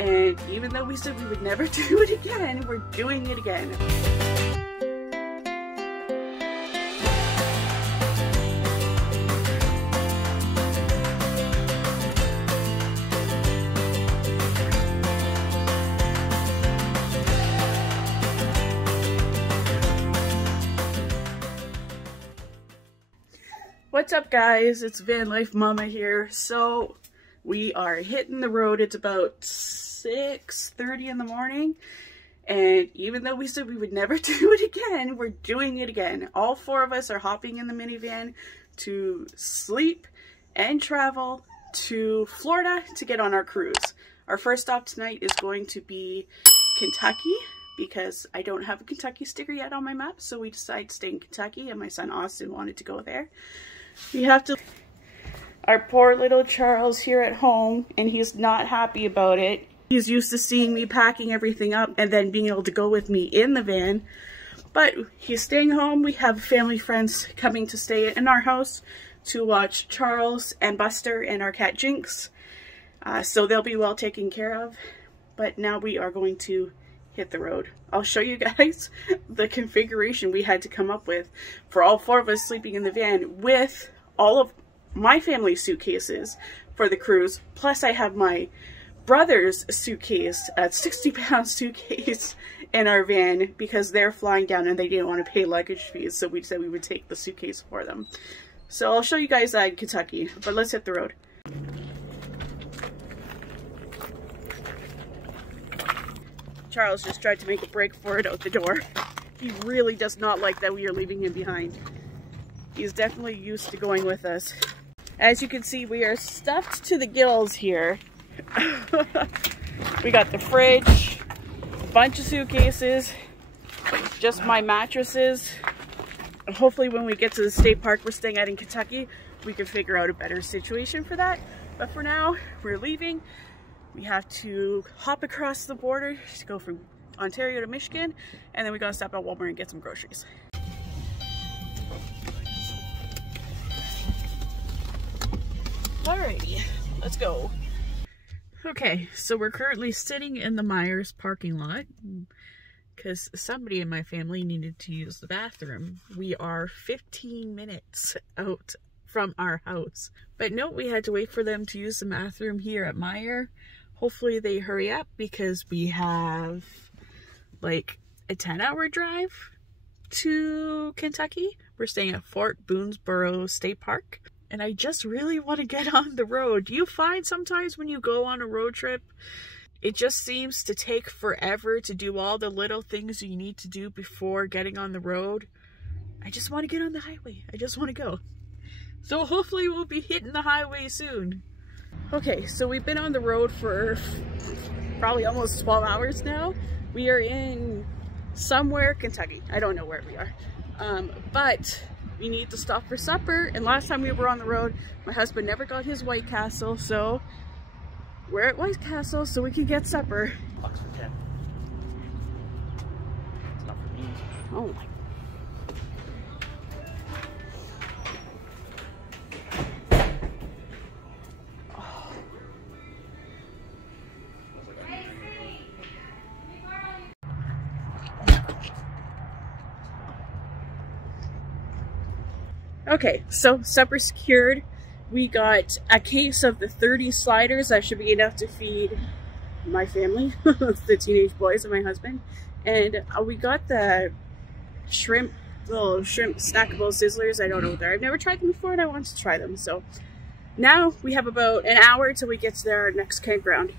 And even though we said we would never do it again, we're doing it again. What's up guys, it's Van Life Mama here. So we are hitting the road. It's about 6:30 in the morning, and even though we said we would never do it again, we're doing it again. All four of us are hopping in the minivan to sleep and travel to Florida to get on our cruise. Our first stop tonight is going to be Kentucky, because I don't have a Kentucky sticker yet on my map, so we decided to stay in Kentucky, and my son Austin wanted to go there. We have to... Our poor little Charles here at home, and he's not happy about it. He's used to seeing me packing everything up and then being able to go with me in the van. But he's staying home. We have family friends coming to stay in our house to watch Charles and Buster and our cat Jinx. So they'll be well taken care of. But now we are going to hit the road. I'll show you guys the configuration we had to come up with for all four of us sleeping in the van, with all of my family's suitcases for the cruise. Plus I have my brother's suitcase, a 60-pound suitcase in our van, because they're flying down and they didn't want to pay luggage fees, so we said we would take the suitcase for them. So I'll show you guys that in Kentucky, but let's hit the road. Charles just tried to make a break for it out the door. He really does not like that we are leaving him behind. He's definitely used to going with us. As you can see, we are stuffed to the gills here. We got the fridge, a bunch of suitcases, just my mattresses. Hopefully when we get to the state park we're staying at in Kentucky, we can figure out a better situation for that. But for now, we're leaving. We have to hop across the border to go from Ontario to Michigan, and then we gotta stop at Walmart and get some groceries. Alrighty, let's go. Okay, so we're currently sitting in the Myers parking lot because somebody in my family needed to use the bathroom. We are 15 minutes out from our house. But no, we had to wait for them to use the bathroom here at Meyer. Hopefully they hurry up, because we have like a 10-hour drive to Kentucky. We're staying at Fort Boonesborough State Park, and I just really want to get on the road. Do you find sometimes when you go on a road trip, it just seems to take forever to do all the little things you need to do before getting on the road? I just want to get on the highway. I just want to go. So hopefully we'll be hitting the highway soon. Okay, so we've been on the road for probably almost 12 hours now. We are in somewhere Kentucky. I don't know where we are. But we need to stop for supper. And last time we were on the road, my husband never got his White Castle. So we're at White Castle so we can get supper. Bucks for 10. It's not for me. Oh my. Okay, so supper secured. We got a case of the 30 sliders. That should be enough to feed my family, the teenage boys and my husband. And we got the shrimp, little shrimp snackable sizzlers. I don't know what they're. I've never tried them before and I want to try them. So now we have about an hour till we get to our next campground.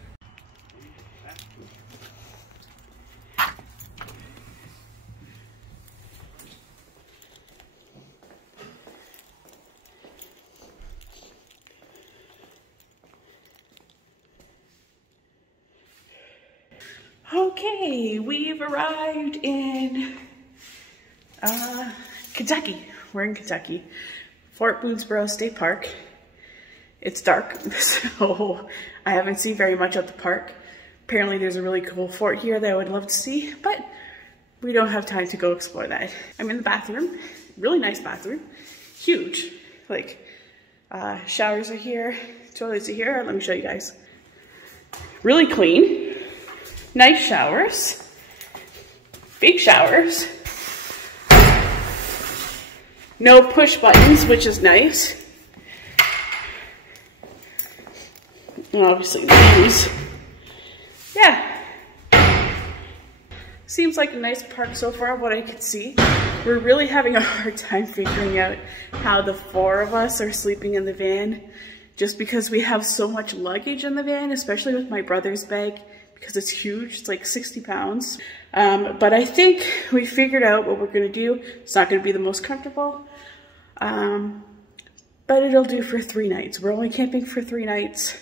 Okay, we've arrived in Kentucky. We're in Kentucky, Fort Boonesborough State Park. It's dark, so I haven't seen very much of the park. Apparently there's a really cool fort here that I would love to see, but we don't have time to go explore that. I'm in the bathroom, really nice bathroom, huge. Like, showers are here, toilets are here. Let me show you guys. Really clean. Nice showers. Big showers. No push buttons, which is nice. And obviously these. Yeah. Seems like a nice park so far, what I could see. We're really having a hard time figuring out how the 4 of us are sleeping in the van, just because we have so much luggage in the van, especially with my brother's bag, because it's huge. It's like 60 pounds. But I think we figured out what we're gonna do. It's not gonna be the most comfortable, but it'll do for 3 nights. We're only camping for 3 nights.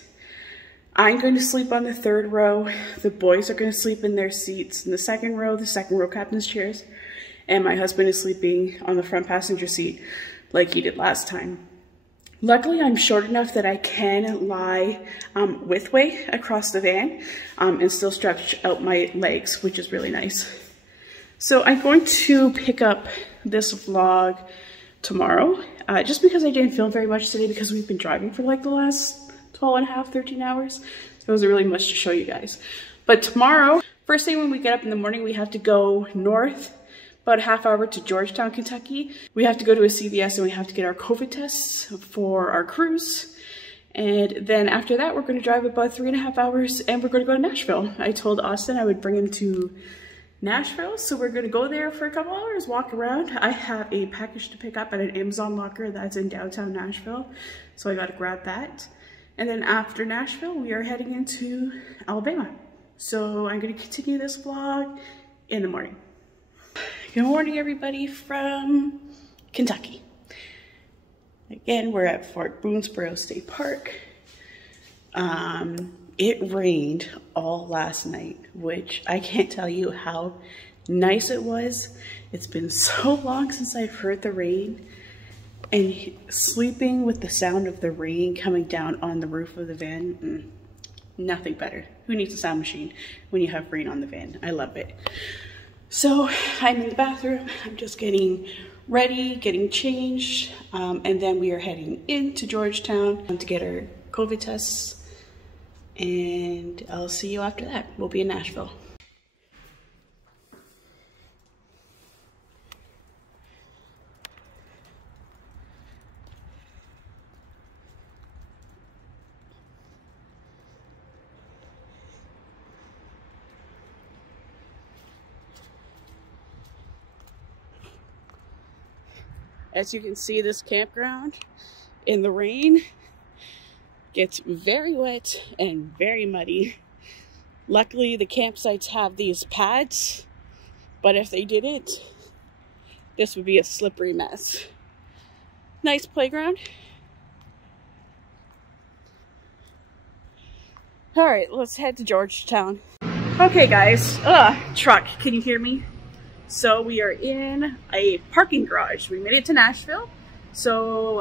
I'm going to sleep on the 3rd row. The boys are going to sleep in their seats in the 2nd row captain's chairs. And my husband is sleeping on the front passenger seat like he did last time. Luckily, I'm short enough that I can lie widthway across the van and still stretch out my legs, which is really nice. So I'm going to pick up this vlog tomorrow, just because I didn't film very much today because we've been driving for like the last 12 and a half, 13 hours. So it wasn't really much to show you guys. But tomorrow, first thing when we get up in the morning, we have to go north about a half hour to Georgetown, Kentucky. We have to go to a CVS and we have to get our COVID tests for our cruise. And then after that, we're going to drive about 3.5 hours and we're going to go to Nashville. I told Austin I would bring him to Nashville, so we're going to go there for a couple hours, walk around. I have a package to pick up at an Amazon locker that's in downtown Nashville, so I got to grab that. And then after Nashville, we are heading into Alabama. So I'm going to continue this vlog in the morning. Good morning, everybody from Kentucky. Again, we're at Fort Boonesborough State Park. It rained all last night, which I can't tell you how nice it was. It's been so long since I've heard the rain. And sleeping with the sound of the rain coming down on the roof of the van, nothing better. Who needs a sound machine when you have rain on the van? I love it. So I'm in the bathroom. I'm just getting ready, getting changed, and then we are heading into Georgetown to get our COVID tests. And I'll see you after that. We'll be in Nashville. As you can see, this campground in the rain gets very wet and very muddy. Luckily, the campsites have these pads, but if they didn't, this would be a slippery mess. Nice playground. All right, let's head to Georgetown. Okay, guys. Truck, can you hear me? So we are in a parking garage. We made it to Nashville. So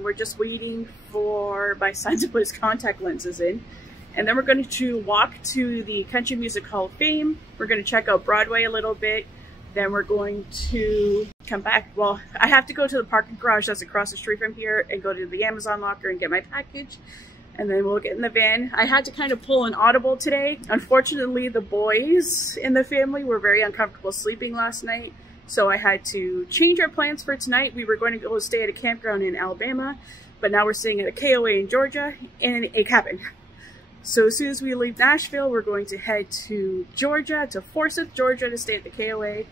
we're just waiting for my son to put his contact lenses in. And then we're going to walk to the Country Music Hall of Fame. We're going to check out Broadway a little bit. Then we're going to come back. Well, I have to go to the parking garage that's across the street from here and go to the Amazon locker and get my package. And then we'll get in the van. I had to kind of pull an audible today. Unfortunately, the boys in the family were very uncomfortable sleeping last night. So I had to change our plans for tonight. We were going to go stay at a campground in Alabama, but now we're staying at a KOA in Georgia in a cabin. So as soon as we leave Nashville, we're going to head to Georgia, to Forsyth, Georgia, to stay at the KOA.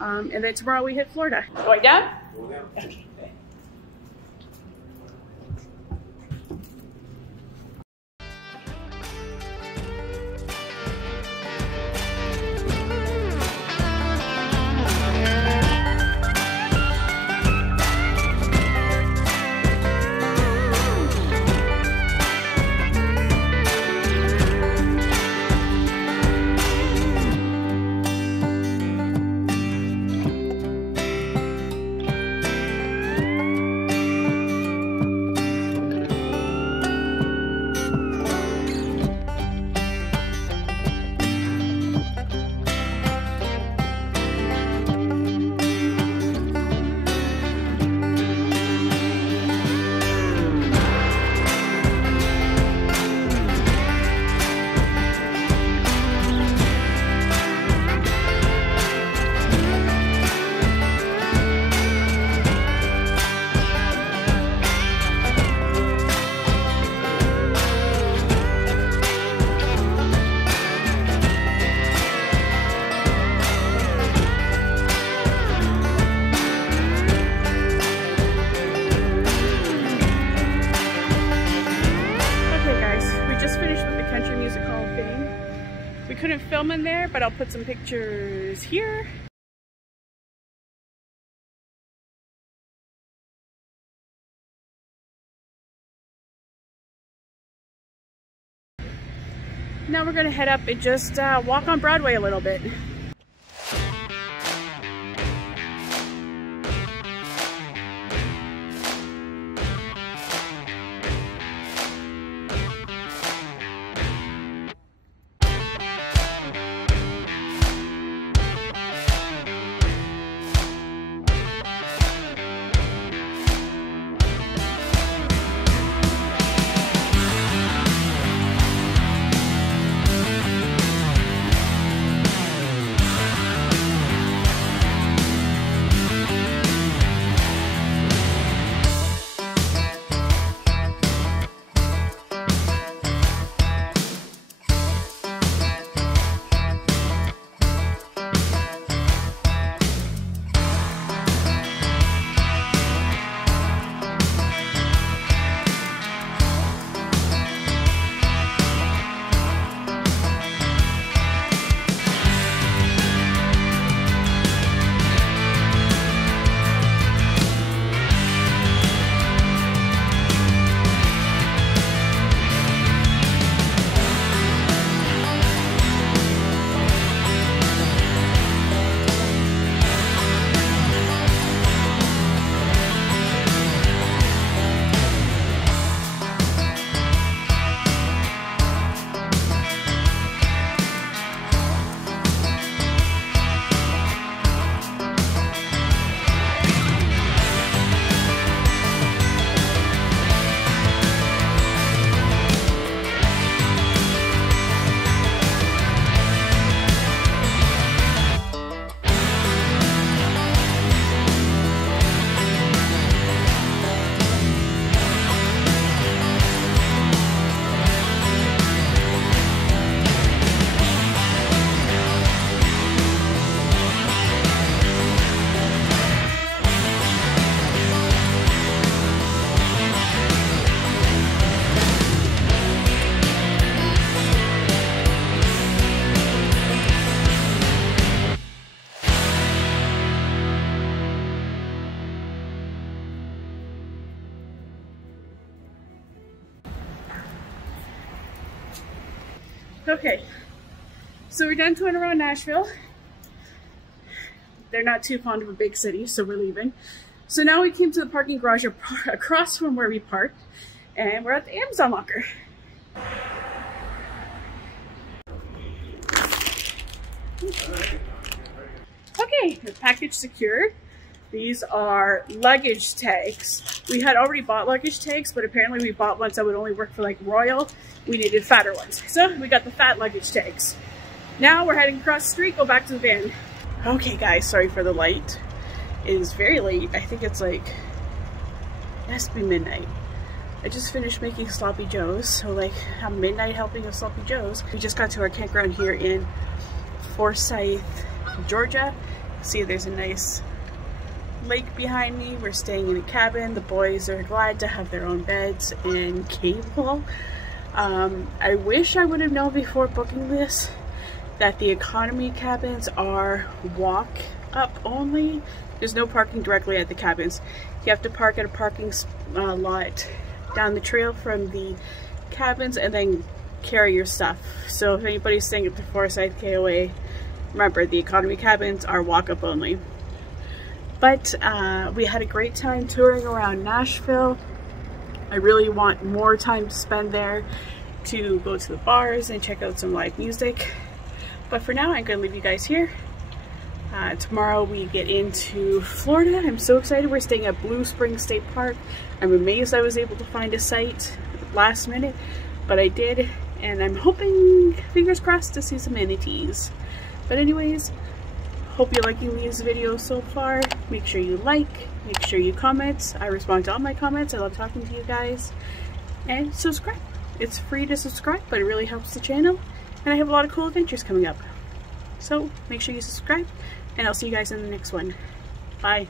And then tomorrow we hit Florida. Going down? Going down. Okay. couldn't film in there, but I'll put some pictures here. Now we're gonna head up and just walk on Broadway a little bit. Okay, so we're done touring around Nashville. They're not too fond of a big city, so we're leaving. So now we came to the parking garage across from where we parked, and we're at the Amazon locker. Okay, the package secured. These are luggage tags. We had already bought luggage tags, but apparently we bought ones that would only work for like Royal. We needed fatter ones. So we got the fat luggage tags. Now we're heading across the street, go back to the van. Okay guys, sorry for the light. It is very late. I think it's like, it has to be midnight. I just finished making sloppy joes. So like a midnight helping of sloppy joes. We just got to our campground here in Forsyth, Georgia. See, there's a nice lake behind me. We're staying in a cabin. The boys are glad to have their own beds and cable. I wish I would have known before booking this that the economy cabins are walk up only. There's no parking directly at the cabins. You have to park at a parking lot down the trail from the cabins and then carry your stuff. So if anybody's staying at the Forsyth KOA, remember the economy cabins are walk up only. But we had a great time touring around Nashville. I really want more time to spend there to go to the bars and check out some live music. But for now, I'm going to leave you guys here. Tomorrow we get into Florida. I'm so excited. We're staying at Blue Springs State Park. I'm amazed I was able to find a site last minute, but I did. And I'm hoping, fingers crossed, to see some manatees. But anyways, hope you're liking these videos so far. Make sure you like, make sure you comment. I respond to all my comments. I love talking to you guys. And subscribe. It's free to subscribe, but it really helps the channel. And I have a lot of cool adventures coming up. So make sure you subscribe, and I'll see you guys in the next one. Bye.